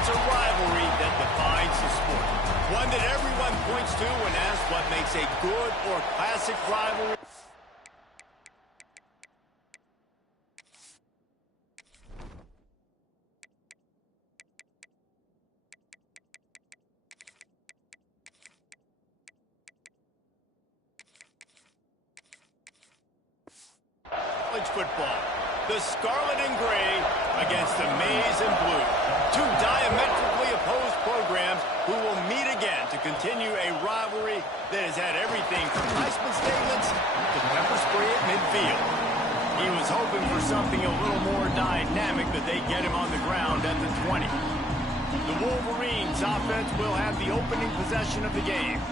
It's a rivalry that defines the sport. One that everyone points to when asked what makes a good or classic rivalry. College football. The scarlet and gray against the maize and blue. Two diametrically opposed programs who will meet again to continue a rivalry that has had everything from Heisman statements to pepper spray at midfield. He was hoping for something a little more dynamic, but they get him on the ground at the 20. The Wolverines offense will have the opening possession of the game.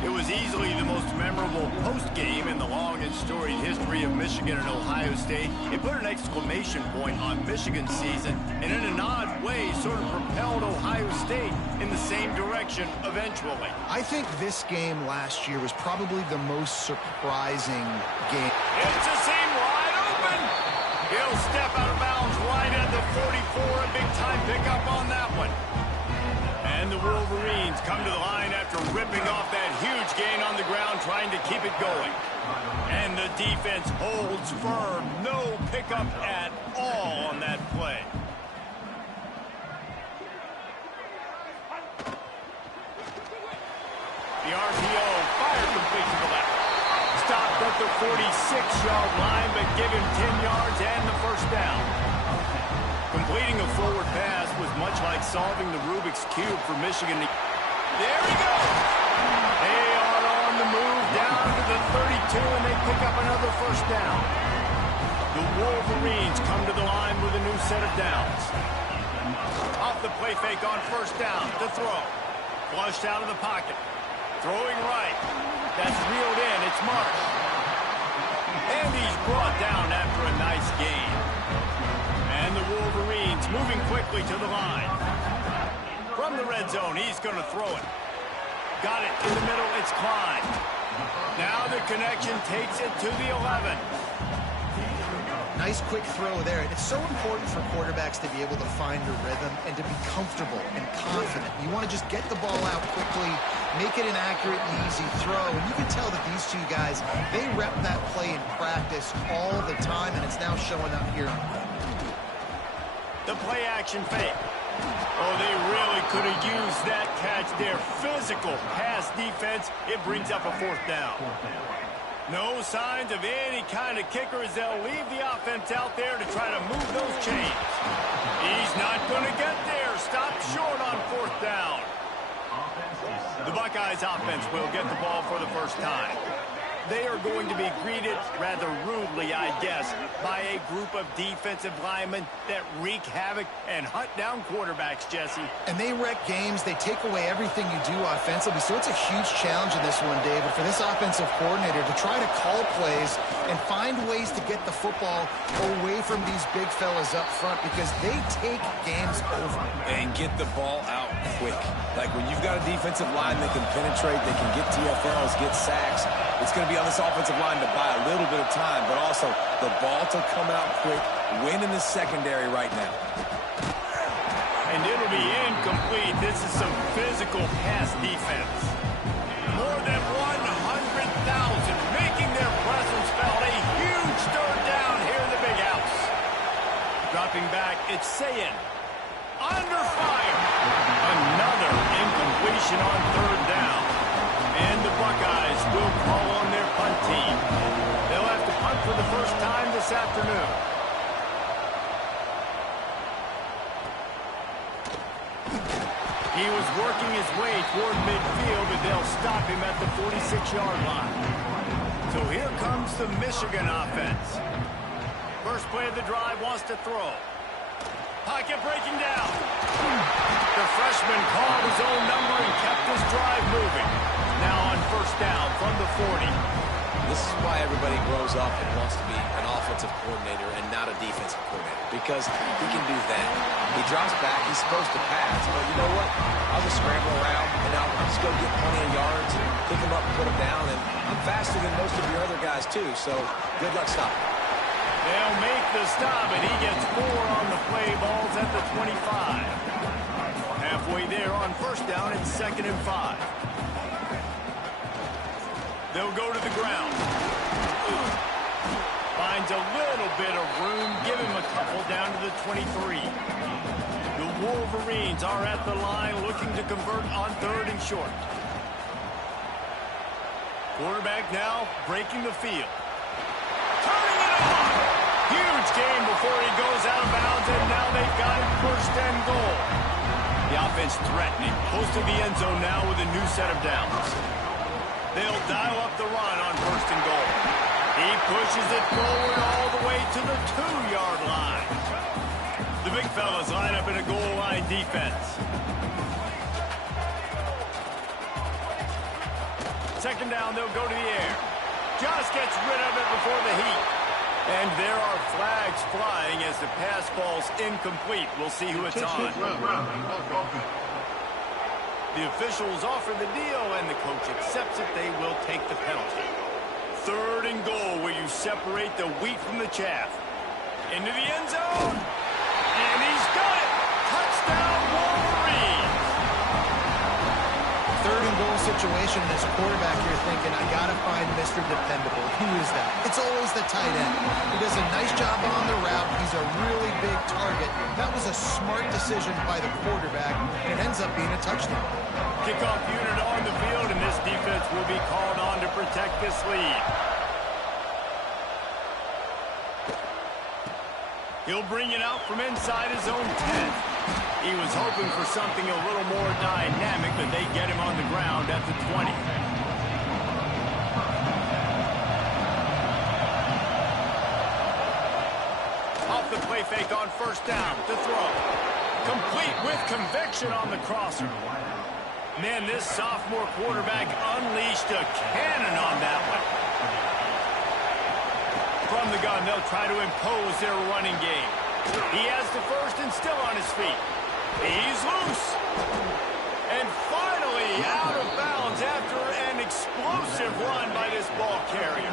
It was easily the most memorable post-game in the long and storied history of Michigan and Ohio State. It put an exclamation point on Michigan's season and in an odd way sort of propelled Ohio State in the same direction eventually. I think this game last year was probably the most surprising game. It's a seam wide open. He'll step out of bounds right at the 44. A big-time pickup on that one. And the Wolverines come to the line after ripping off that huge gain on the ground, trying to keep it going. And the defense holds firm. No pickup at all on that play. The RPO fired complete to the left. Stopped at the 46-yard line, but give him 10 yards and the first down. Completing a forward pass was much like solving the Rubik's Cube for Michigan. There he goes! They are on the move down to the 32, and they pick up another first down. The Wolverines come to the line with a new set of downs. Off the play fake on first down to throw. Flushed out of the pocket. Throwing right. That's reeled in. It's Marsh. And he's brought down after a nice gain. And the Wolverines moving quickly to the line. From the red zone, he's going to throw it. Got it in the middle, it's Klein. Now the connection takes it to the 11. Nice quick throw there. It's so important for quarterbacks to be able to find a rhythm and to be comfortable and confident. You want to just get the ball out quickly, make it an accurate and easy throw. And you can tell that these two guys, they rep that play in practice all the time, and it's now showing up here. The play action fake. Oh, they really could have used that catch there. Physical pass defense. It brings up a fourth down. No signs of any kind of kicker as they'll leave the offense out there to try to move those chains. He's not going to get there. Stop short on fourth down. The Buckeyes offense will get the ball for the first time. They are going to be greeted rather rudely, I guess, by a group of defensive linemen that wreak havoc and hunt down quarterbacks, Jesse. And they wreck games. They take away everything you do offensively. So it's a huge challenge in this one, David, for this offensive coordinator to try to call plays and find ways to get the football away from these big fellas up front, because they take games over. And get the ball out quick. Like when you've got a defensive line that can penetrate, they can get TFLs, get sacks, it's going to be on this offensive line to buy a little bit of time, but also the ball to come out quick, win in the secondary right now. And it'll be incomplete. This is some physical pass defense. More than 100,000 making their presence felt. A huge third down here in the big house. Dropping back, it's Sayin. Under fire. Another incompletion on third down. And the Buckeyes will call on their punt team. They'll have to punt for the first time this afternoon. He was working his way toward midfield, but they'll stop him at the 46-yard line. So here comes the Michigan offense. First play of the drive, wants to throw. Pocket breaking down. The freshman called his own number and kept his drive moving. Now on first down from the 40. This is why everybody grows up and wants to be an offensive coordinator and not a defensive coordinator, because he can do that. He drops back, he's supposed to pass, but you know what? I'll just scramble around, and I'll just go get plenty of yards and pick him up and put him down, and I'm faster than most of your other guys too, so good luck stopping. They'll make the stop, and he gets 4 on the play. Balls at the 25. Halfway there on first down, it's 2nd and 5. They'll go to the ground. Finds a little bit of room. Give him a couple down to the 23. The Wolverines are at the line looking to convert on 3rd and short. Quarterback now breaking the field. Turning it on. Huge game before he goes out of bounds, and now they've got it 1st and goal. The offense threatening. Close to the end zone now with a new set of downs. They'll dial up the run on 1st and goal. He pushes it forward all the way to the 2-yard line. The big fellas line up in a goal line defense. 2nd down, they'll go to the air. Just gets rid of it before the heat. And there are flags flying as the pass falls incomplete. We'll see who it's on. The officials offer the deal, and the coach accepts it. They will take the penalty. 3rd and goal, where you separate the wheat from the chaff. Into the end zone. And he's got it. Touchdown, Wolverines. 3rd and goal situation, and as a quarterback, you're thinking, I got to find Mr. Dependable. Who is that? It's always the tight end. He does a nice job on the route. He's a really big target. That was a smart decision by the quarterback, and it ends up being a touchdown. Kickoff unit on the field, and this defense will be called on to protect this lead. He'll bring it out from inside his own 10. He was hoping for something a little more dynamic, but they get him on the ground at the 20. Off the play fake on 1st down to throw. Complete with conviction on the crosser. Man, this sophomore quarterback unleashed a cannon on that one. From the gun, they'll try to impose their running game. He has the 1st and still on his feet. He's loose. And finally out of bounds after an explosive run by this ball carrier.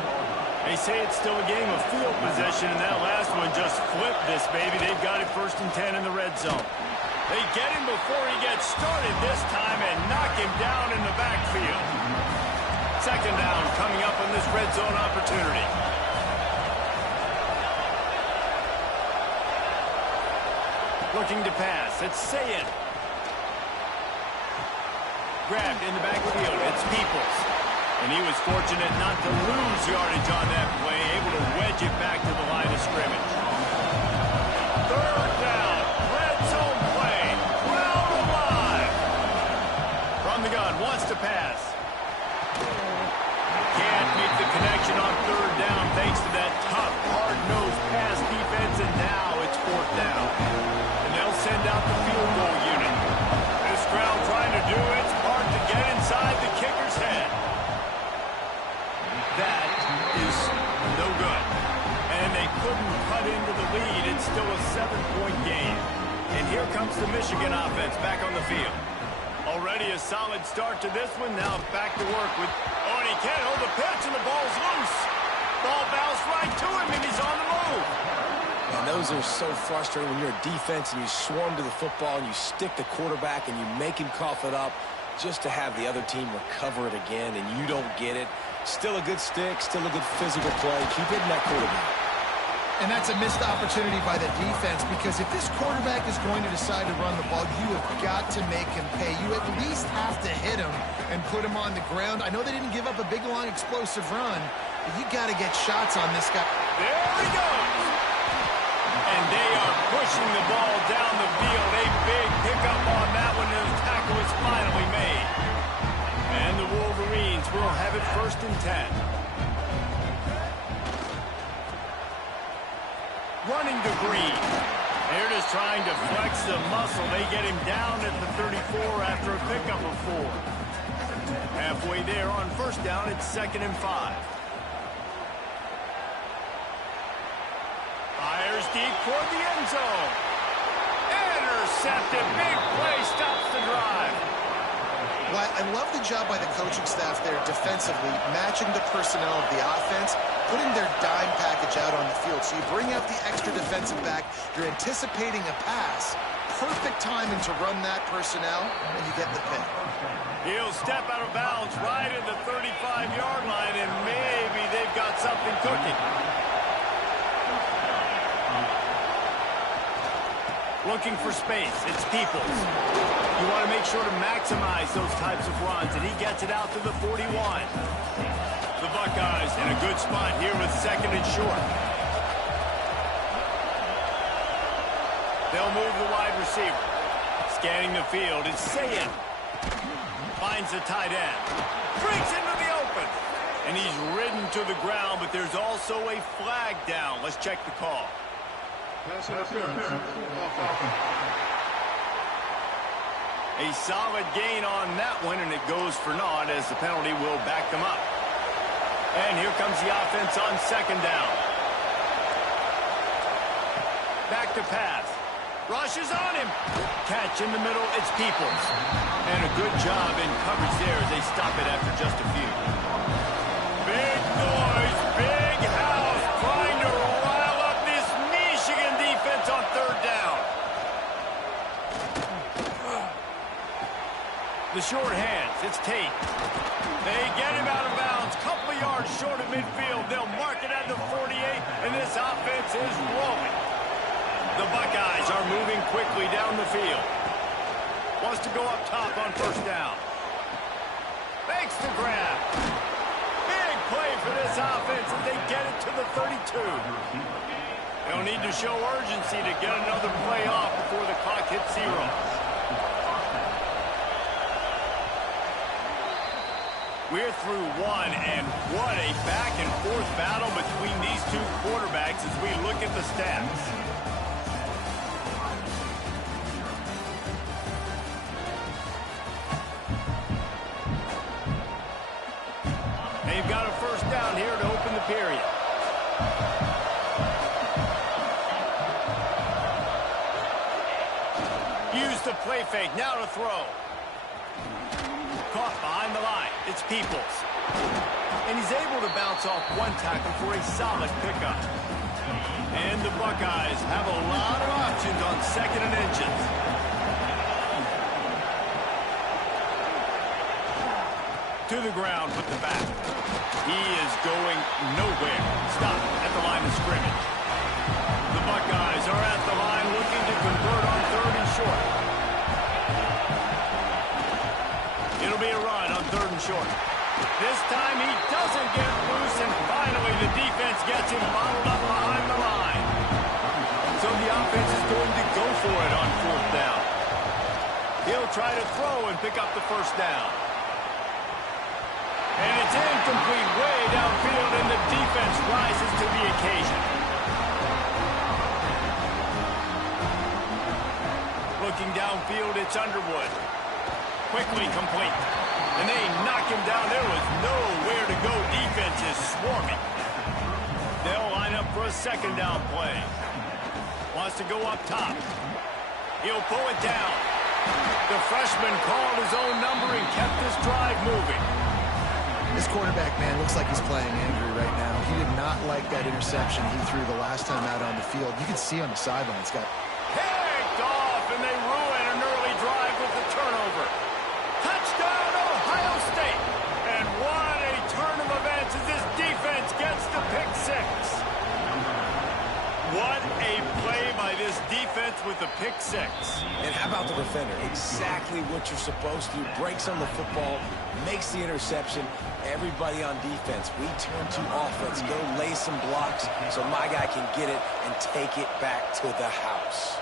They say it's still a game of field possession, and that last one just flipped this baby. They've got it 1st and 10 in the red zone. They get him before he gets started this time and knock him down in the backfield. 2nd down coming up on this red zone opportunity. Looking to pass. It's Sayed. Grabbed in the backfield. It's Peoples. And he was fortunate not to lose yardage on that play, able to wedge it back to the line of scrimmage. 3rd down. Red zone play. Crowd alive. From the gun. Wants to pass. Can't make the connection on 3rd down thanks to that tough, hard-nosed pass defense, and now it's 4th down. And they'll send out the field goal unit. This crowd trying to do its part to get inside the kicker's head. That is no good. And they couldn't cut into the lead. It's still a 7-point game. And here comes the Michigan offense back on the field. Already a solid start to this one. Now back to work with... Oh, and he can't hold the pitch, and the ball's loose. Ball bounced right to him, and he's on the move. And those are so frustrating when you're a defense and you swarm to the football and you stick the quarterback and you make him cough it up just to have the other team recover it again, and you don't get it. Still a good stick, still a good physical play. Keep hitting that quarterback. And that's a missed opportunity by the defense, because if this quarterback is going to decide to run the ball, you have got to make him pay. You at least have to hit him and put him on the ground. I know they didn't give up a big, long, explosive run, but you got to get shots on this guy. There he goes. And they are pushing the ball down the field. A big pickup on that one, and the tackle is finally made. And the Wolverines will have it 1st and 10. Running to Green. They're just trying to flex the muscle. They get him down at the 34 after a pickup of 4. Halfway there on 1st down, it's 2nd and 5. Fires deep toward the end zone. Intercepted. Big play stops the drive. Well, I love the job by the coaching staff there defensively, matching the personnel of the offense, putting their dime package out on the field. So you bring out the extra defensive back, you're anticipating a pass, perfect timing to run that personnel, and you get the pick. He'll step out of bounds right at the 35-yard line, and maybe they've got something cooking. Looking for space. It's Peoples. You want to make sure to maximize those types of runs, and he gets it out to the 41. The Buckeyes in a good spot here with second and short. They'll move the wide receiver. Scanning the field, it's Sayem. Finds the tight end. Breaks into the open. And he's ridden to the ground, but there's also a flag down. Let's check the call. A solid gain on that one, and it goes for naught as the penalty will back them up. And here comes the offense on second down. Back to pass. Rush is on him. Catch in the middle, it's Peoples. And a good job in coverage there as they stop it after just a few. Big noise, big house, trying to rile up this Michigan defense on third down. The short hands, it's Tate. They get him out of bounds, couple of yards short of midfield. They'll mark it at the 48, and this offense is rolling. The Buckeyes are moving quickly down the field. Wants to go up top on first down. Makes the grab. Big play for this offense as they get it to the 32. They'll need to show urgency to get another play off before the clock hits zero. We're through one, and what a back-and-forth battle between these two quarterbacks as we look at the stats. They've got a first down here to open the period. Use the play fake, now to throw. Caught behind the line, it's Peoples. And he's able to bounce off one tackle for a solid pickup. And the Buckeyes have a lot of options on second and inches. To the ground with the back. He is going nowhere. Stop at the line of scrimmage. The Buckeyes are at the line looking to convert on third and short. It'll be a run on third and short. This time he doesn't get loose, and finally the defense gets him bottled up behind the line. So the offense is going to go for it on fourth down. He'll try to throw and pick up the first down. And it's incomplete way downfield, and the defense rises to the occasion. Looking downfield, it's Underwood. Quickly complete. And they knock him down. There was nowhere to go. Defense is swarming. They'll line up for a second down play. Wants to go up top. He'll pull it down. The freshman called his own number and kept this drive moving. This quarterback, man, looks like he's playing angry right now. He did not like that interception he threw the last time out on the field. You can see on the sideline, it's got... Picked off, and they ruin an early drive with the turnover. Touchdown, Ohio State. And what a turn of events as this defense gets the pick six. What a play by this defense with the pick six. And how about the defender? Exactly what you're supposed to. Breaks on the football, makes the interception. Everybody on defense, we turn to offense. Go lay some blocks so my guy can get it and take it back to the house.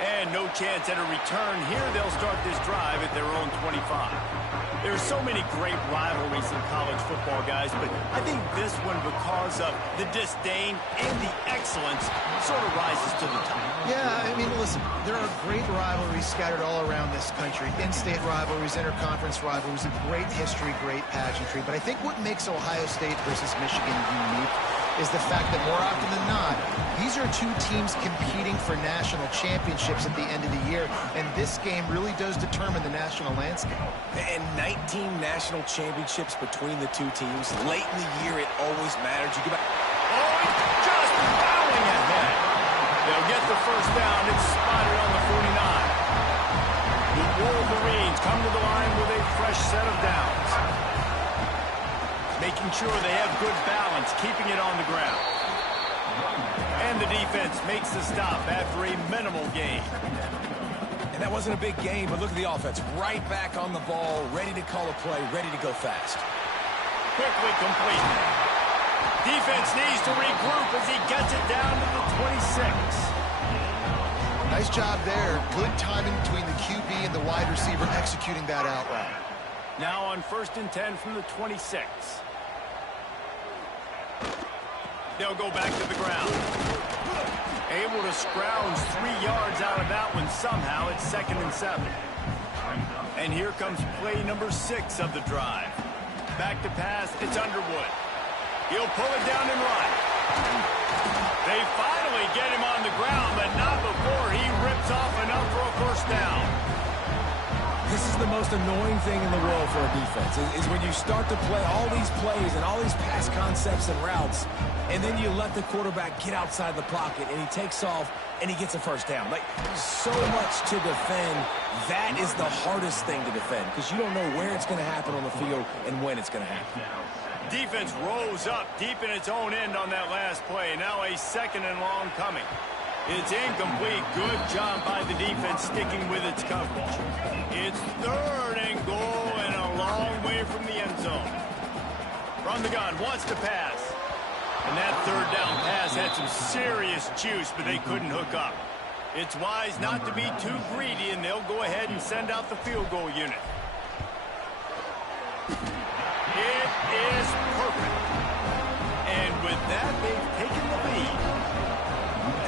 And no chance at a return here. They'll start this drive at their own 25. There's so many great rivalries in college football, guys, but I think this one, because of the disdain and the excellence, sort of rises to the top. Yeah, I mean, listen, there are great rivalries scattered all around this country. In-state rivalries, interconference rivalries, and great history, great pageantry. But I think what makes Ohio State versus Michigan unique is the fact that more often than not, these are two teams competing for national championships at the end of the year, and this game really does determine the national landscape. And 19 national championships between the two teams. Late in the year, it always matters. You get back. Oh, just bowing ahead. They'll get the first down. It's spotted on the 49. The Wolverines come to the line with a fresh set of downs. Making sure they have good balance, keeping it on the ground. And the defense makes the stop after a minimal gain. And that wasn't a big game, but look at the offense. Right back on the ball, ready to call a play, ready to go fast. Quickly complete. Defense needs to regroup as he gets it down to the 26. Nice job there. Good timing between the QB and the wide receiver executing that out route. Now on 1st and 10 from the 26. They'll go back to the ground. Able to scrounge 3 yards out of that one somehow. It's 2nd and 7. And here comes play number 6 of the drive. Back to pass. It's Underwood. He'll pull it down and run. They finally get him on the ground, but not before he rips off enough for a first down. This is the most annoying thing in the world for a defense, is when you start to play all these plays and all these pass concepts and routes, and then you let the quarterback get outside the pocket, and he takes off, and he gets a first down. Like, so much to defend. That is the hardest thing to defend, because you don't know where it's going to happen on the field and when it's going to happen. Defense rose up deep in its own end on that last play. Now a 2nd and long coming. It's incomplete. Good job by the defense sticking with its coverage. It's 3rd and goal and a long way from the end zone. From the gun, wants to pass. And that 3rd down pass had some serious juice, but they couldn't hook up. It's wise not to be too greedy, and they'll go ahead and send out the field goal unit. It is perfect. And with that, they've taken the lead.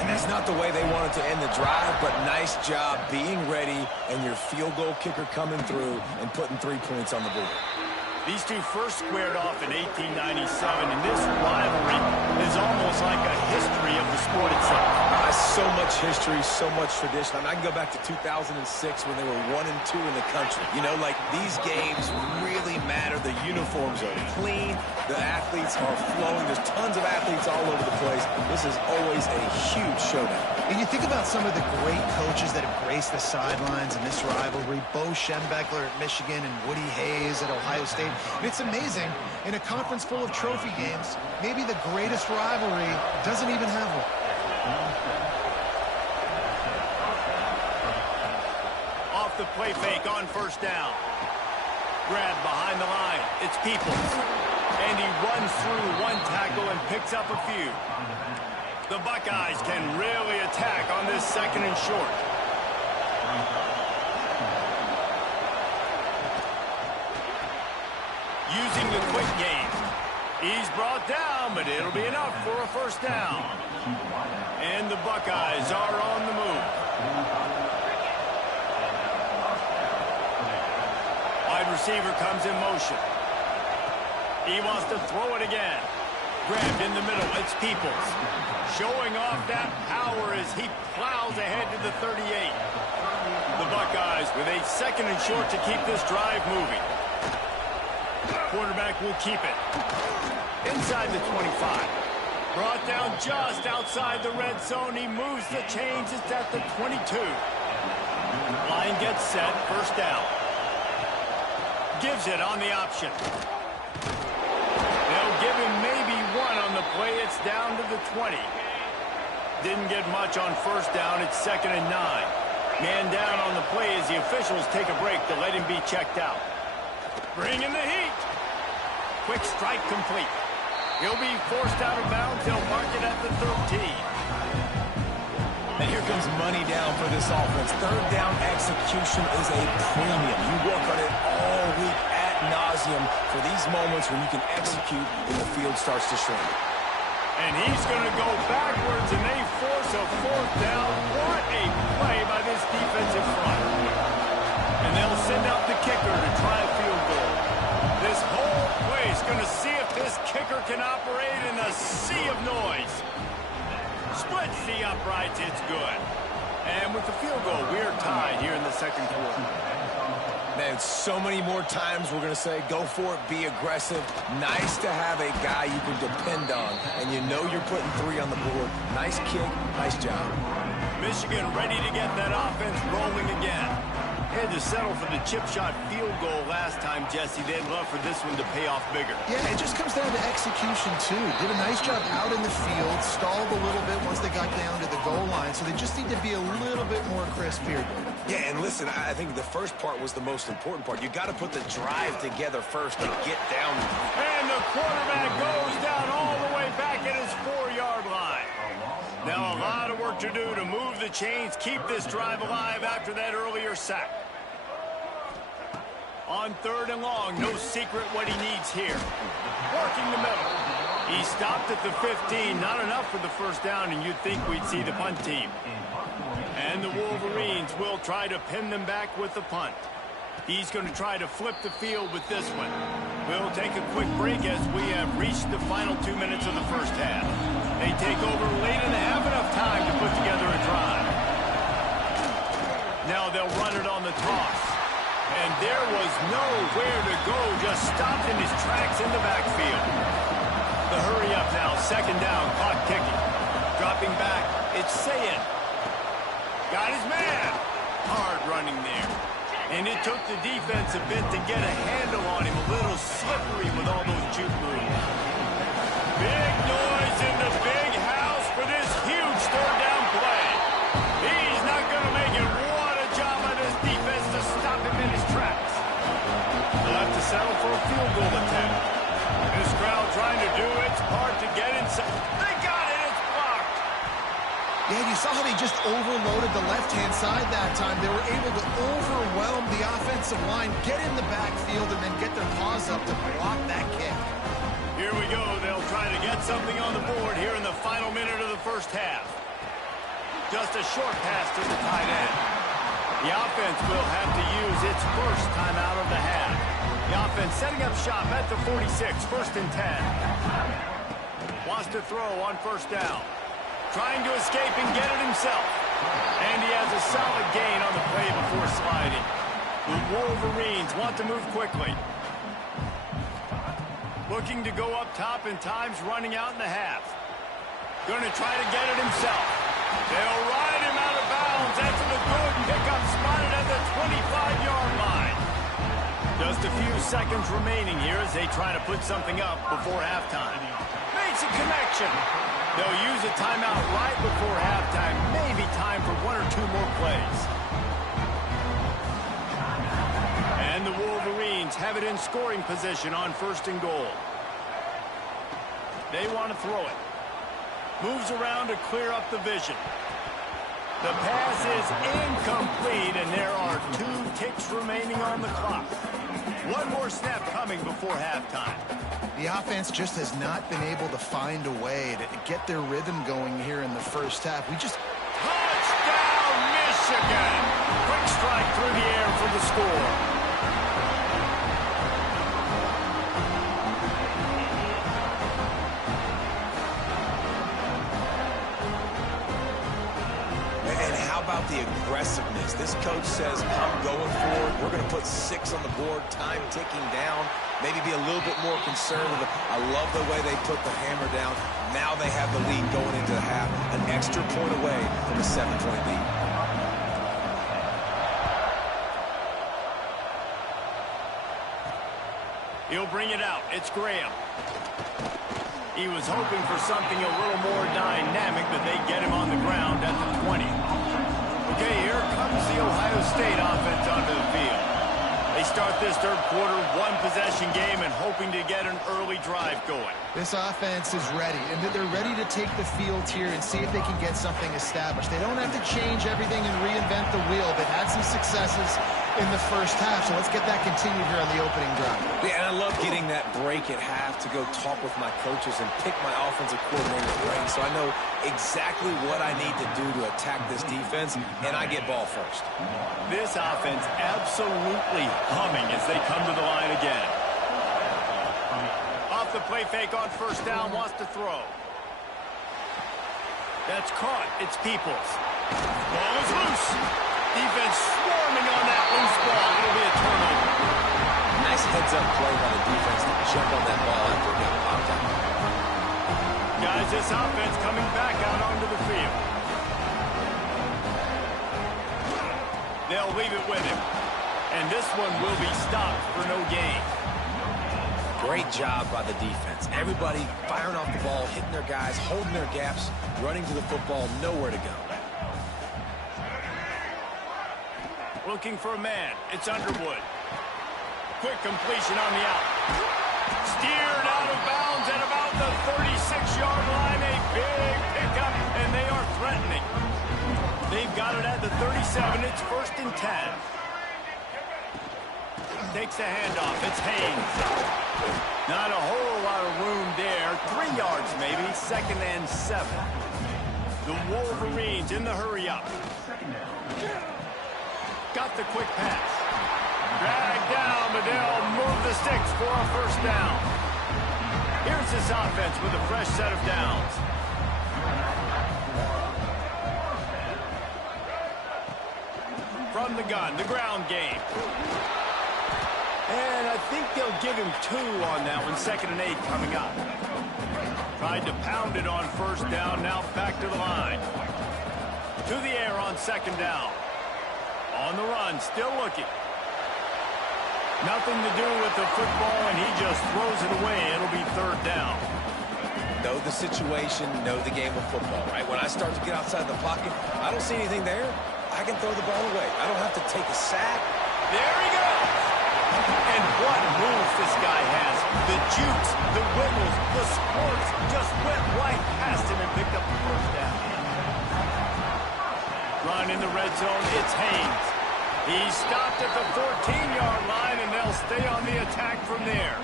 And that's not the way they wanted to end the drive, but nice job being ready and your field goal kicker coming through and putting 3 points on the board. These two first squared off in 1897, and this rivalry is almost like a history of the sport itself. So much history, so much tradition. I mean, I can go back to 2006 when they were 1 and 2 in the country. You know, like, these games really matter. The uniforms are clean. The athletes are flowing. There's tons of athletes all over the place. This is always a huge showdown. And you think about some of the great coaches that have graced the sidelines in this rivalry. Bo Schembechler at Michigan and Woody Hayes at Ohio State. And it's amazing, in a conference full of trophy games, maybe the greatest rivalry doesn't even have one. Off the play fake on 1st down. Grab behind the line. It's Peoples. And he runs through 1 tackle and picks up a few. The Buckeyes can really attack on this 2nd and short. Using the quick game. He's brought down, but it'll be enough for a first down. And the Buckeyes are on the move. Wide receiver comes in motion. He wants to throw it again. Grabbed in the middle. It's Peoples. Showing off that power as he plows ahead to the 38. The Buckeyes with a 2nd and short to keep this drive moving. Quarterback will keep it. Inside the 25. Brought down just outside the red zone. He moves the chains. It's at the 22. Line gets set. First down. Gives it on the option. They'll give him maybe 1 on the play. It's down to the 20. Didn't get much on first down. It's 2nd and 9. Man down on the play as the officials take a break to let him be checked out. Bring in the heat. Quick strike complete. He'll be forced out of bounds. They'll mark it at the 13. And here comes money down for this offense. 3rd down execution is a premium. You work on it all week ad nauseum for these moments when you can execute when the field starts to shrink. And he's going to go backwards, and they force a 4th down. What a play by this defensive front. And they'll send out the kicker to try a field goal. This whole play is going to see if this kicker playmaker can operate in a sea of noise. Splits the uprights. It's good. And with the field goal, we're tied here in the second quarter. Man, so many more times we're going to say, go for it, be aggressive. Nice to have a guy you can depend on, and you know you're putting 3 on the board. Nice kick, nice job. Michigan ready to get that offense rolling again. Had to settle for the chip shot field goal last time, Jesse. They'd love for this one to pay off bigger. Yeah, it just comes down to execution, too. Did a nice job out in the field, stalled a little bit once they got down to the goal line, so they just need to be a little bit more crisp here. Yeah, and listen, I think the first part was the most important part. You got to put the drive together first to get down. And the quarterback goes down all the way back at his 4-yard line. Now a lot of work to do to move the chains, keep this drive alive after that earlier sack. On 3rd and long, no secret what he needs here. Working the middle. He stopped at the 15, not enough for the first down, and you'd think we'd see the punt team. And the Wolverines will try to pin them back with the punt. He's going to try to flip the field with this one. We'll take a quick break as we have reached the final 2 minutes of the first half. They take over late in the half, enough time to put together a drive. Now they'll run it on the toss. And there was nowhere to go, just stopped in his tracks in the backfield. The hurry up now, 2nd down, clock ticking. Dropping back, it's Sayin. Got his man. Hard running there. And it took the defense a bit to get a handle on him, a little slippery with all those juke moves. Big noise in the big house for this huge 3rd down play. He's not going to make it. What a job by this defense to stop him in his tracks. They'll have to settle for a field goal attempt. This crowd trying to do its part to get inside. They got it. It's blocked. Yeah, you saw how they just overloaded the left-hand side that time. They were able to overwhelm the offensive line, get in the backfield, and then get their paws up to block that kick. Here we go. They'll try to get something on the board here in the final minute of the first half. Just a short pass to the tight end. The offense will have to use its first timeout of the half. The offense setting up shop at the 46, 1st and 10. Wants to throw on 1st down. Trying to escape and get it himself. And he has a solid gain on the play before sliding. The Wolverines want to move quickly. Looking to go up top, and time's running out in the half. Going to try to get it himself. They'll ride him out of bounds. That's a good pickup, spotted at the 25-yard line. Just a few seconds remaining here as they try to put something up before halftime. Makes a connection. They'll use a timeout right before halftime. Maybe time for 1 or 2 more plays. And the Wolverines have it in scoring position on 1st and goal. They want to throw it. Moves around to clear up the vision. The pass is incomplete, and there are 2 ticks remaining on the clock. 1 more snap coming before halftime. The offense just has not been able to find a way to get their rhythm going here in the first half. Touchdown, Michigan! Quick strike through the air for the score. About the aggressiveness. This coach says, I'm going for it. We're going to put 6 on the board, time ticking down, maybe be a little bit more conservative. I love the way they put the hammer down. Now they have the lead going into the half, an extra point away from a 7-point lead. He'll bring it out. It's Graham. He was hoping for something a little more dynamic, but they get him on the ground at the 20. Okay, here comes the Ohio State offense onto the field. They start this 3rd quarter, 1-possession game, and hoping to get an early drive going. This offense is ready, and they're ready to take the field here and see if they can get something established. They don't have to change everything and reinvent the wheel. They've had some successes in the first half, so let's get that continued here on the opening drive. Yeah, and I love getting that break at half to go talk with my coaches and pick my offensive coordinator's brain, so I know exactly what I need to do to attack this defense, and I get ball first. This offense absolutely humming as they come to the line again. Off the the play fake on first down, wants to throw. That's caught. It's Peoples. Ball is loose. Defense swarming on that loose ball. It'll be a turnover. Nice heads-up play by the defense to jump on that ball after it got popped out. Guys, this offense coming back out onto the field. They'll leave it with him. And this one will be stopped for no gain. Great job by the defense. Everybody firing off the ball, hitting their guys, holding their gaps, running to the football, nowhere to go. Looking for a man. It's Underwood. Quick completion on the out. Steered out of bounds at about the 36-yard line. A big pickup, and they are threatening. They've got it at the 37. It's 1st and 10. Takes the handoff. It's Haynes. Not a whole lot of room there. 3 yards maybe. 2nd and 7. The Wolverines in the hurry-up. Got the quick pass. Dragged down, but they'll move the sticks for a first down. Here's this offense with a fresh set of downs. From the gun, the ground game. And I think they'll give him 2 on that one. 2nd and 8 coming up. Tried to pound it on first down. Now back to the line. To the air on 2nd down. On the run, still looking. Nothing to do with the football, and he just throws it away. It'll be 3rd down. Know the situation, know the game of football, right? When I start to get outside the pocket, I don't see anything there. I can throw the ball away. I don't have to take a sack. There he goes. And what moves this guy has. The jukes, the wiggles, the squirts just went right past him and picked up the first down. Run in the red zone, it's Haynes. He stopped at the 14-yard line, and they'll stay on the attack from there.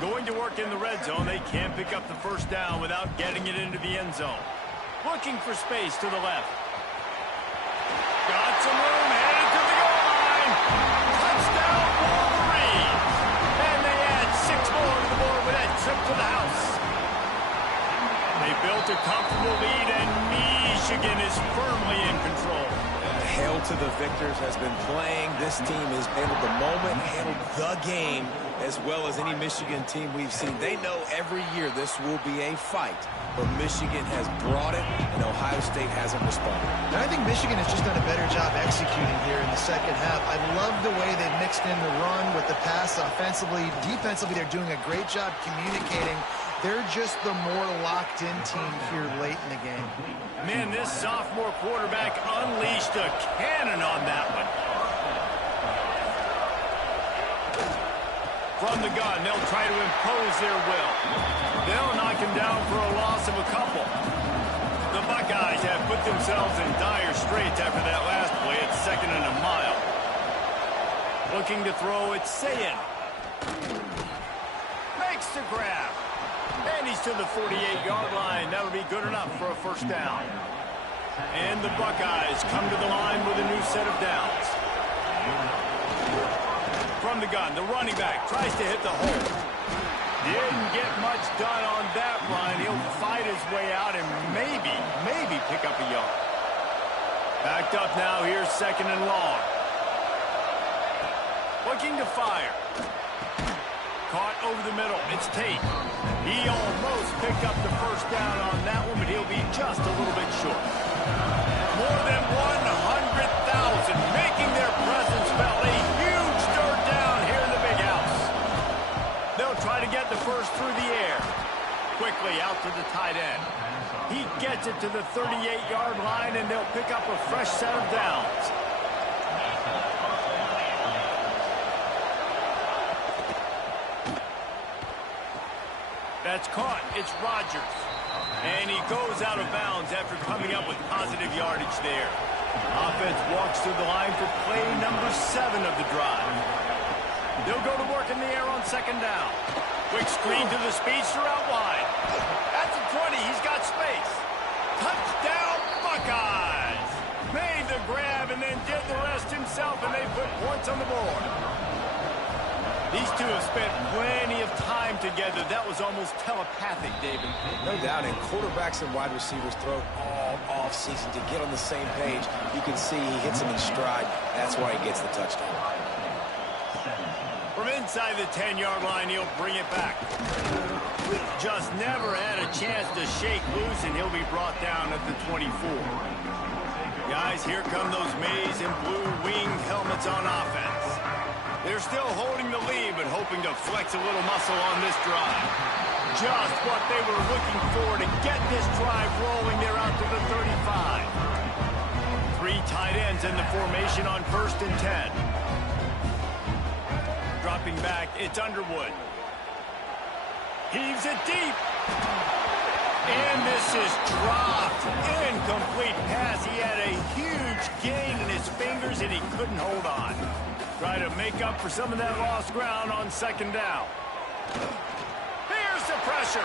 Going to work in the red zone, they can't pick up the first down without getting it into the end zone. Looking for space to the left. Got some room, headed to the goal line. Touchdown, Wolverines. And they add 6 more to the board with that trip to the house. They built a comfortable lead, and Michigan is firmly in control. Hail to the victors has been playing. This team has handled the moment, handled the game, as well as any Michigan team we've seen. They know every year this will be a fight, but Michigan has brought it, and Ohio State hasn't responded. And I think Michigan has just done a better job executing here in the second half. I love the way they've mixed in the run with the pass offensively. Defensively, they're doing a great job communicating. They're just the more locked-in team here late in the game. Man, this sophomore quarterback unleashed a cannon on that one. From the gun, they'll try to impose their will. They'll knock him down for a loss of a couple. The Buckeyes have put themselves in dire straits after that last play. It's 2nd and a mile. Looking to throw, it's Sayin. Makes the grab. And he's to the 48-yard line. That'll be good enough for a first down. And the Buckeyes come to the line with a new set of downs. From the gun, the running back tries to hit the hole. Didn't get much done on that run. He'll fight his way out and maybe pick up a yard. Backed up now. Here's 2nd and long. Looking to fire. Caught over the middle. It's Tate. He almost picked up the first down on that one, but he'll be just a little bit short. More than 100,000 making their presence felt. A huge third down here in the big house. They'll try to get the first through the air. Quickly out to the tight end. He gets it to the 38-yard line, and they'll pick up a fresh set of downs. That's caught. It's Rodgers. And he goes out of bounds after coming up with positive yardage there. Offense walks through the line for play number 7 of the drive. They'll go to work in the air on 2nd down. Quick screen to the speedster out wide. At the 20, he's got space. Touchdown, Buckeyes! Made the grab and then did the rest himself, and they put points on the board. These two have spent plenty of time come together. That was almost telepathic, David. No doubt, and quarterbacks and wide receivers throw all off-season to get on the same page. You can see he hits him in stride. That's why he gets the touchdown. From inside the 10-yard line, he'll bring it back. Just never had a chance to shake loose, and he'll be brought down at the 24. Guys, here come those maize and blue winged helmets on offense. They're still holding the lead, but hoping to flex a little muscle on this drive. Just what they were looking for to get this drive rolling. They're out to the 35. 3 tight ends in the formation on 1st and 10. Dropping back, it's Underwood. Heaves it deep. And this is dropped. Incomplete pass. He had a huge gain in his fingers, and he couldn't hold on. Try to make up for some of that lost ground on 2nd down. Here's the pressure.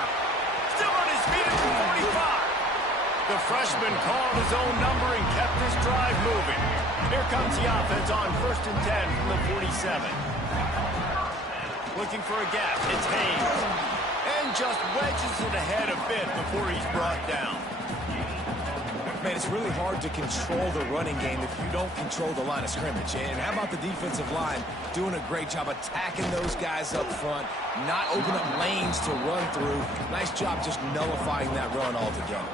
Still on his feet at the 45. The freshman called his own number and kept this drive moving. Here comes the offense on 1st and 10 from the 47. Looking for a gap. It's Haynes. And just wedges it ahead a bit before he's brought down. Man, it's really hard to control the running game if you don't control the line of scrimmage. And how about the defensive line doing a great job attacking those guys up front, not opening up lanes to run through. Nice job just nullifying that run altogether.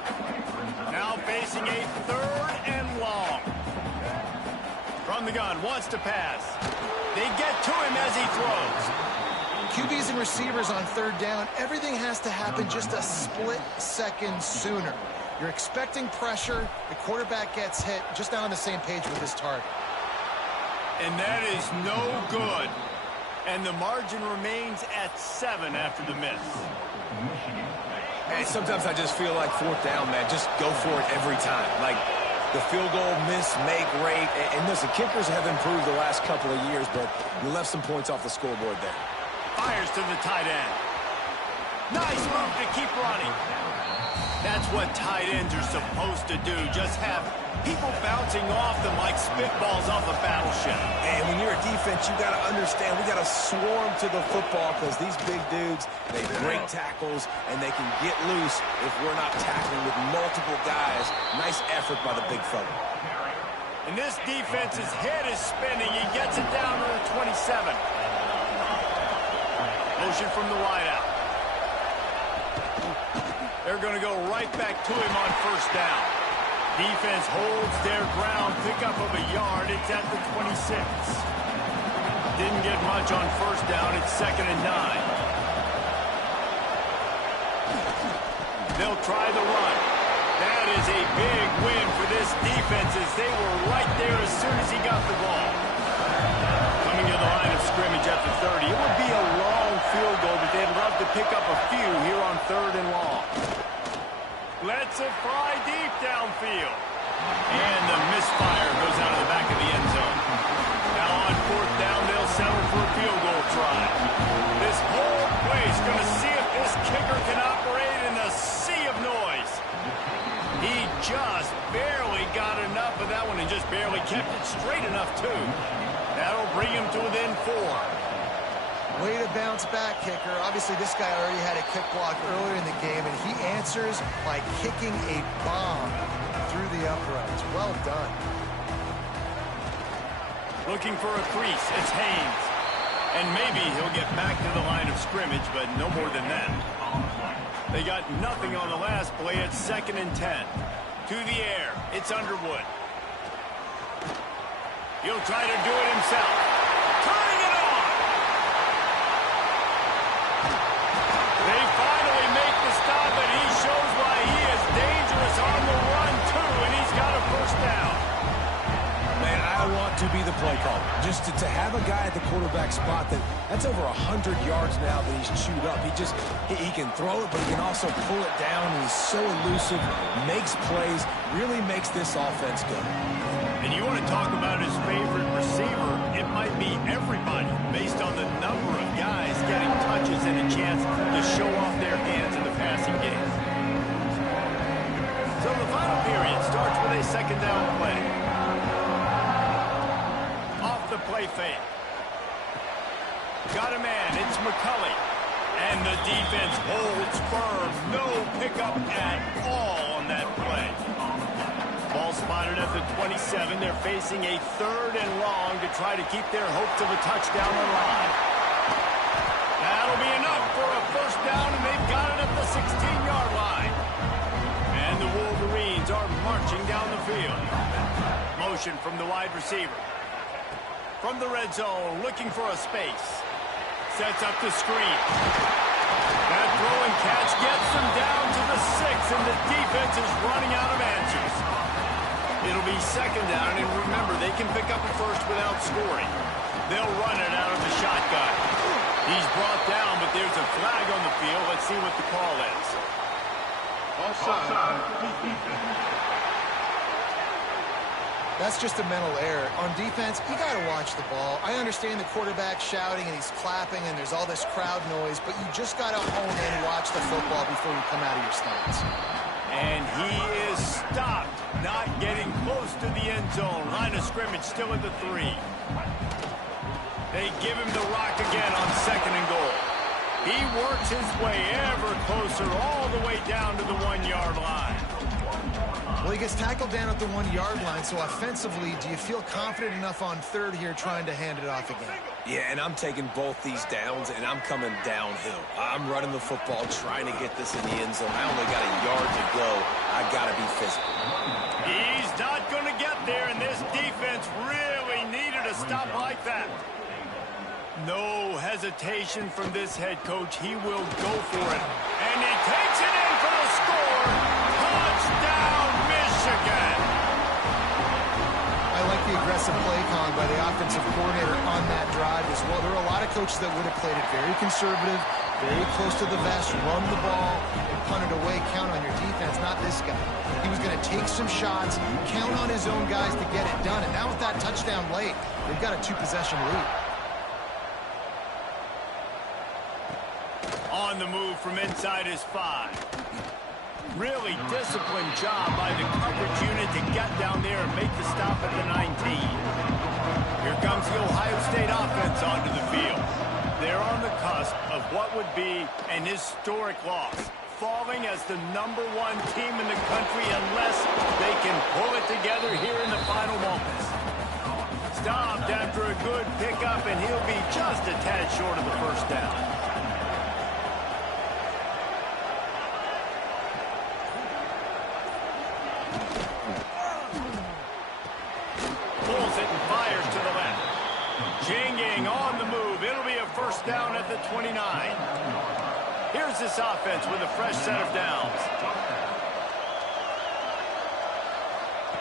Now facing a 3rd and long. From the gun, wants to pass. They get to him as he throws. QBs and receivers on 3rd down, everything has to happen just a split second sooner. You're expecting pressure, the quarterback gets hit, just not on the same page with his target. And that is no good. And the margin remains at 7 after the miss. Hey, sometimes I just feel like 4th down, man, just go for it every time. Like the field goal miss-make rate. And listen, kickers have improved the last couple of years, but you left some points off the scoreboard there. Fires to the tight end. Nice move to keep running. That's what tight ends are supposed to do. Just have people bouncing off them like spitballs off a battleship. And when you're a defense, you got to understand, we got to swarm to the football because these big dudes, they break tackles and they can get loose if we're not tackling with multiple guys. Nice effort by the big fella. And this defense's head is spinning. He gets it down to the 27. Motion from the wideout. They're going to go right back to him on 1st down. Defense holds their ground, pickup of a yard. It's at the 26. Didn't get much on 1st down. It's 2nd and 9. They'll try the run. That is a big win for this defense as they were right there as soon as he got the ball. Coming to the line of scrimmage at the 30. It would be a long field goal, but they'd love to pick up a few here on 3rd and long. Lets it fly deep downfield. And the misfire goes out of the back of the end zone. Now on 4th down, they'll settle for a field goal try. This whole place going to see if this kicker can operate in a sea of noise. He just barely got enough of that one and just barely kept it straight enough, too. That'll bring him to within 4. Way to bounce back, kicker. Obviously, this guy already had a kick block earlier in the game, and he answers by kicking a bomb through the uprights. Well done. Looking for a crease. It's Haynes. And maybe he'll get back to the line of scrimmage, but no more than that. They got nothing on the last play. It's 2nd and 10. To the air. It's Underwood. He'll try to do it himself. Turning it on. They finally make the stop, and he shows why he is dangerous on the run, too, and he's got a 1st down. Man, I want to be the play caller. Just to have a guy at the quarterback spot that's over 100 yards now that he's chewed up. He can throw it, but he can also pull it down. He's so elusive, makes plays, really makes this offense go. And you want to talk about his favorite receiver, it might be everybody based on the number of guys getting touches and a chance to show off their hands in the passing game. So the final period starts with a 2nd down play. Off the play fake. Got a man, it's McCulley. And the defense holds firm. No pickup at all on that play. Ball spotted at the 27. They're facing a 3rd and long to try to keep their hopes of a touchdown alive. That'll be enough for a first down, and they've got it at the 16-yard line. And the Wolverines are marching down the field. Motion from the wide receiver. From the red zone, looking for a space. Sets up the screen. That throw and catch gets them down to the 6, and the defense is running out of answers. It'll be 2nd down, and remember, they can pick up a first without scoring. They'll run it out of the shotgun. He's brought down, but there's a flag on the field. Let's see what the call is. Offside. That's just a mental error. On defense, you got to watch the ball. I understand the quarterback shouting and he's clapping and there's all this crowd noise, but you just got to hone in and watch the football before you come out of your stance. And he is stopped, not getting close to the end zone. Line of scrimmage still at the 3. They give him the rock again on 2nd and goal. He works his way ever closer all the way down to the 1-yard line. Well, he gets tackled down at the 1-yard line, so offensively, do you feel confident enough on 3rd here trying to hand it off again? Yeah, and I'm taking both these downs, and I'm coming downhill. I'm running the football, trying to get this in the end zone. I only got a yard to go. I got to be physical. He's not going to get there, and this defense really needed a stop like that. No hesitation from this head coach. He will go for it. And he takes it in for the score. Touchdown, Michigan. I like the aggressive play calling by the offensive coordinator on that drive as well. There are a lot of coaches that would have played it very conservative, very close to the vest, run the ball, and punt it away, count on your defense, not this guy. He was going to take some shots, count on his own guys to get it done. And now with that touchdown late, they've got a 2-possession lead. On the move from inside his 5. Really disciplined job by the coverage unit to get down there and make the stop at the 19. Here comes the Ohio State offense onto the field. They're on the cusp of what would be an historic loss, falling as the #1 team in the country unless they can pull it together here in the final moments. Stopped after a good pickup, and he'll be just a tad short of the first down. Pulls it and fires to the left. Jinging on the move. It'll be a first down at the 29. Here's this offense with a fresh set of downs.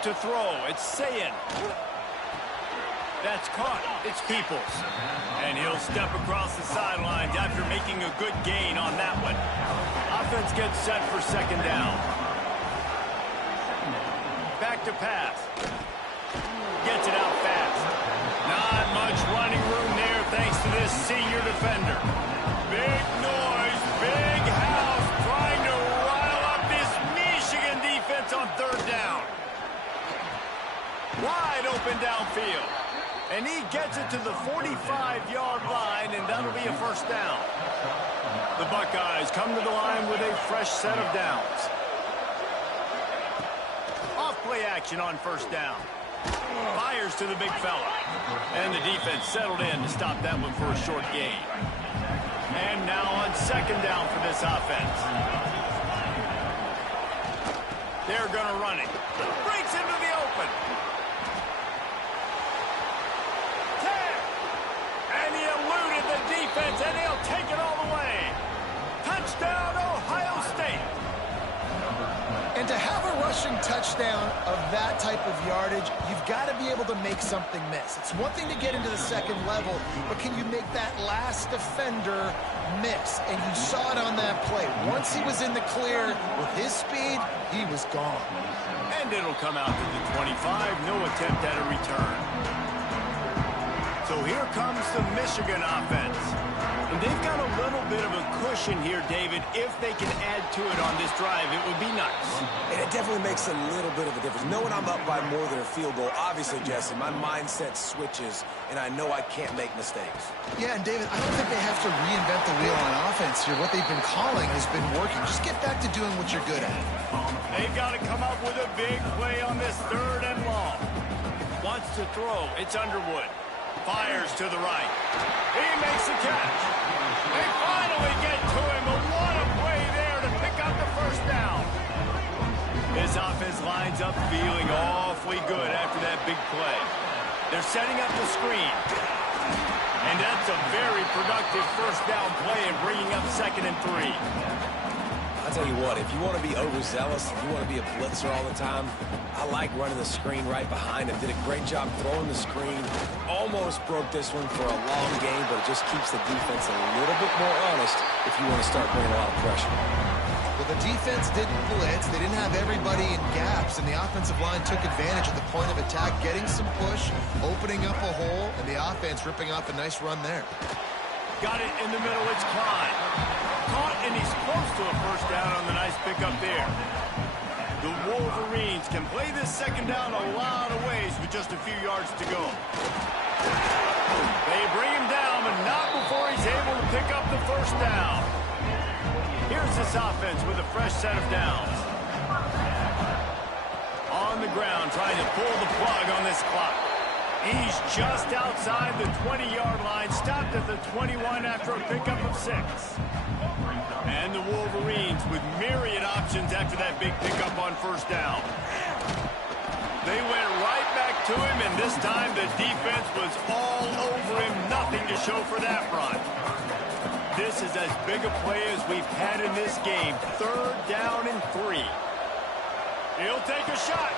To throw, it's Sayin. That's caught. It's Peoples. And he'll step across the sidelines after making a good gain on that one. Offense gets set for 2nd down. Back to pass. Gets it out fast. Not much running room there thanks to this senior defender. Big noise, big house, trying to rile up this Michigan defense on 3rd down. Wide open downfield. And he gets it to the 45-yard line, and that'll be a first down. The Buckeyes come to the line with a fresh set of downs. Off-play action on 1st down. Fires to the big fella. And the defense settled in to stop that one for a short gain. And now on 2nd down for this offense. They're going to run it. Breaks into the open. And he eluded the defense, and he'll take it all the way. Touchdown, Ohio State. And to have a rushing touchdown of that type of yardage, you've got to be able to make something miss. It's one thing to get into the 2nd level, but can you make that last defender miss? And you saw it on that play. Once he was in the clear with his speed, he was gone. And it'll come out to the 25. No attempt at a return. So here comes the Michigan offense. And they've got a little bit of a cushion cushion here, David. If they can add to it on this drive, it would be nice. And it definitely makes a little bit of a difference. Knowing I'm up by more than a field goal, obviously, Jesse, my mindset switches, and I know I can't make mistakes. Yeah, and David, I don't think they have to reinvent the wheel on offense here. What they've been calling has been working. Just get back to doing what you're good at. They've got to come up with a big play on this 3rd and long. Wants to throw. It's Underwood. Fires to the right. He makes the catch. They finally get to him, but what a play there to pick up the first down. This offense lines up feeling awfully good after that big play. They're setting up the screen. And that's a very productive first down play and bringing up 2nd and 3. I'll tell you what, if you want to be overzealous, if you want to be a blitzer all the time, I like running the screen right behind him. Did a great job throwing the screen. Almost broke this one for a long game, but it just keeps the defense a little bit more honest if you want to start bringing a lot of pressure. Well, the defense didn't blitz. They didn't have everybody in gaps, and the offensive line took advantage of the point of attack, getting some push, opening up a hole, and the offense ripping off a nice run there. Got it in the middle. It's Klein. Caught, and he's close to a first down on the nice pickup there. The Wolverines can play this 2nd down a lot of ways with just a few yards to go. They bring him down, but not before he's able to pick up the first down. Here's this offense with a fresh set of downs. On the ground, trying to pull the plug on this clock. He's just outside the 20-yard line, stopped at the 21 after a pickup of 6. And the Wolverines with myriad options after that big pickup on first down. They went right back to him, and this time the defense was all over him. Nothing to show for that run. This is as big a play as we've had in this game. 3rd down and 3. He'll take a shot.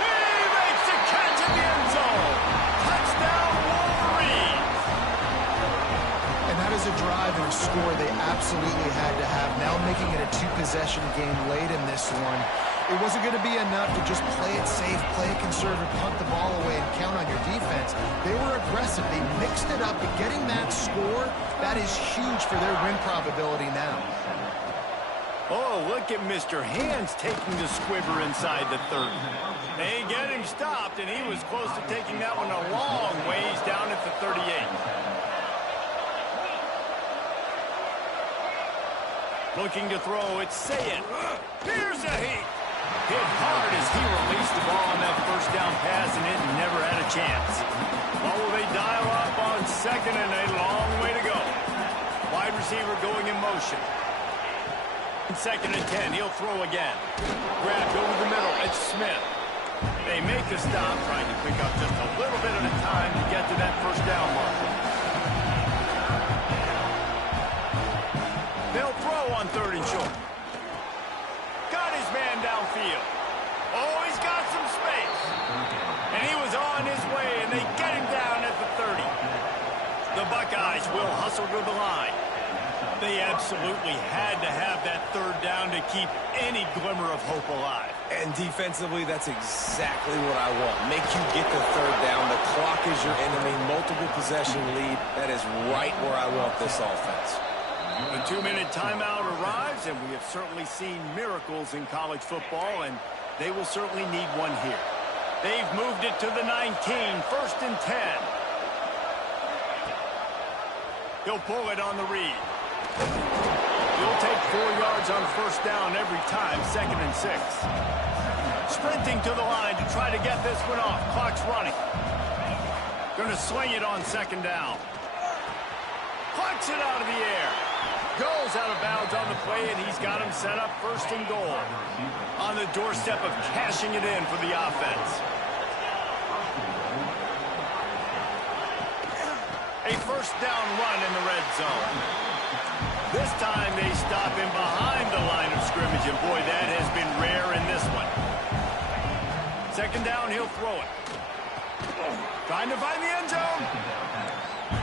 He makes the catch in the end zone. Touchdown, Wolverines. And that is a drive and a score they absolutely had to have. Now making it a 2-possession game late in this one. It wasn't going to be enough to just play it safe, play it conservative, punt the ball away, and count on your defense. They were aggressive. They mixed it up, but getting that score, that is huge for their win probability now. Oh, look at Mr. Hands taking the squibber inside the 30. They get him stopped, and he was close to taking that one a long ways down at the 38. Looking to throw, it's Sayed. Here's a heat. Hit hard as he released the ball on that first down pass, and it never had a chance. Well, will they dial up on 2nd and a long way to go? Wide receiver going in motion. 2nd and 10, he'll throw again. Grabbed over the middle, it's Smith. They make the stop, trying to pick up just a little bit at a time to get to that first down mark. They'll throw on 3rd and short. Got his man downfield. Oh, he's got some space. And he was on his way, and they get him down at the 30. The Buckeyes will hustle to the line. They absolutely had to have that 3rd down to keep any glimmer of hope alive. And defensively, that's exactly what I want. Make you get the 3rd down. The clock is your enemy. Multiple possession lead. That is right where I want this offense. The 2-minute timeout arrives, and we have certainly seen miracles in college football, and they will certainly need one here. They've moved it to the 19, 1st and 10. He'll pull it on the read. He'll take 4 yards on first down every time, 2nd and 6. Sprinting to the line to try to get this one off. Clock's running. Going to swing it on 2nd down. Plucks it out of the air. Goes out of bounds on the play, and he's got him set up 1st and goal. On the doorstep of cashing it in for the offense. A first down run in the red zone. This time they stop him behind the line of scrimmage, and boy, that has been rare in this one. 2nd down, he'll throw it. Trying to find the end zone.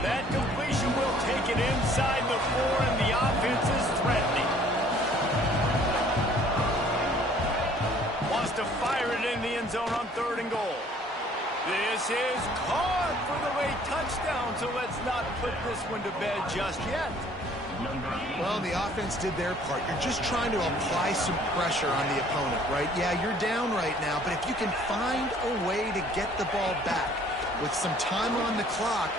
That completion will take it inside the 4, and the offense is threatening. Wants to fire it in the end zone on 3rd and goal. This is caught for the late touchdown, so let's not put this one to bed just yet. Well, the offense did their part. You're just trying to apply some pressure on the opponent, right? Yeah, you're down right now, but if you can find a way to get the ball back with some time on the clock,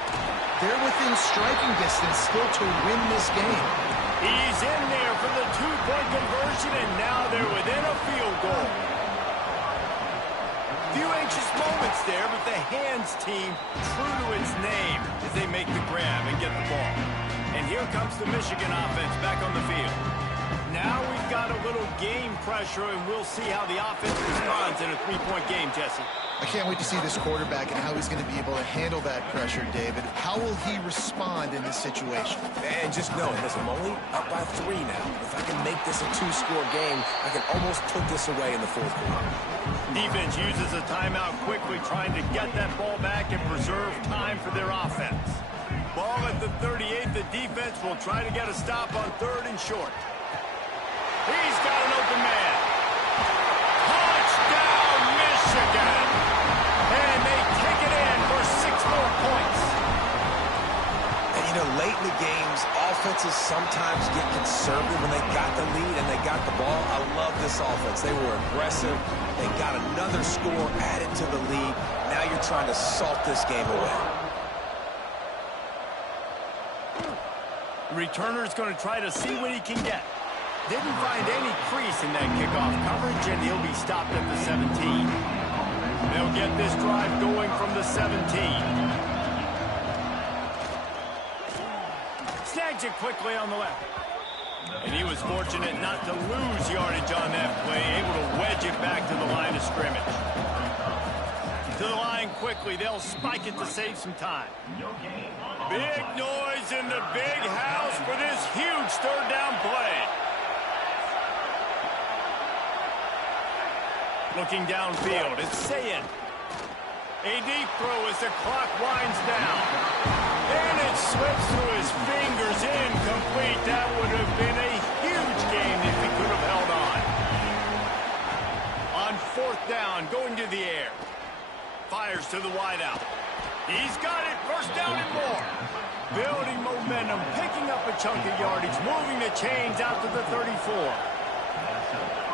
they're within striking distance still to win this game. He's in there for the two-point conversion, and now they're within a field goal. Few anxious moments there, but the hands team true to its name as they make the grab and get the ball. And here comes the Michigan offense back on the field. Now we've got a little game pressure, and we'll see how the offense responds in a three-point game, Jesse. I can't wait to see this quarterback and how he's going to be able to handle that pressure, David. How will he respond in this situation? And just know, listen, I'm only up by 3 now. If I can make this a 2-score game, I can almost put this away in the fourth quarter. Defense uses a timeout quickly, trying to get that ball back and preserve time for their offense. Ball at the 38. The defense will try to get a stop on 3rd and short. He's got an open man. Touchdown, Michigan! And they take it in for 6 more points. And, you know, late in the games, offenses sometimes get conservative when they got the lead and they got the ball. I love this offense. They were aggressive. They got another score added to the lead. Now you're trying to salt this game away. The returner's going to try to see what he can get. Didn't find any crease in that kickoff coverage, and he'll be stopped at the 17. They'll get this drive going from the 17. Snags it quickly on the left. And he was fortunate not to lose yardage on that play, able to wedge it back to the line of scrimmage. To the line quickly. They'll spike it to save some time. Big noise in the big house for this huge 3rd down play. Looking downfield, it's Sayin. A deep throw as the clock winds down. And it slips through his fingers, incomplete. That would have been a huge game if he could have held on. On 4th down, going to the air. Fires to the wideout. He's got it, 1st down and more. Building momentum, picking up a chunk of yardage, moving the chains out to the 34.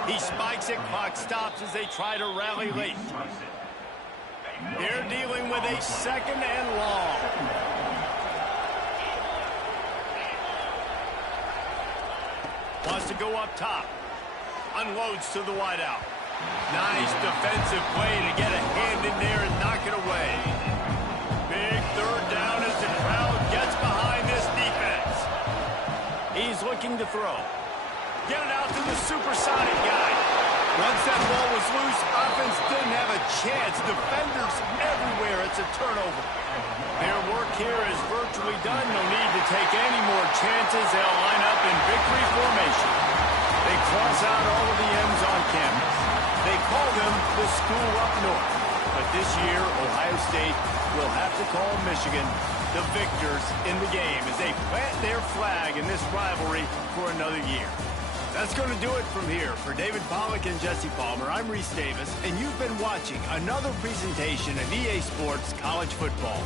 He spikes it, clock stops as they try to rally late. They're dealing with a 2nd and long. Wants to go up top. Unloads to the wideout. Nice defensive play to get a hand in there and knock it away. Big 3rd down as the crowd gets behind this defense. He's looking to throw. Get it out to the supersonic guy. Once that ball was loose, offense didn't have a chance. Defenders everywhere. It's a turnover. Their work here is virtually done. No need to take any more chances. They'll line up in victory formation. They cross out all of the M's on campus. They call them the school up north. But this year, Ohio State will have to call Michigan the victors in the game as they plant their flag in this rivalry for another year. That's going to do it from here. For David Pollack and Jesse Palmer, I'm Reese Davis, and you've been watching another presentation of EA Sports College Football.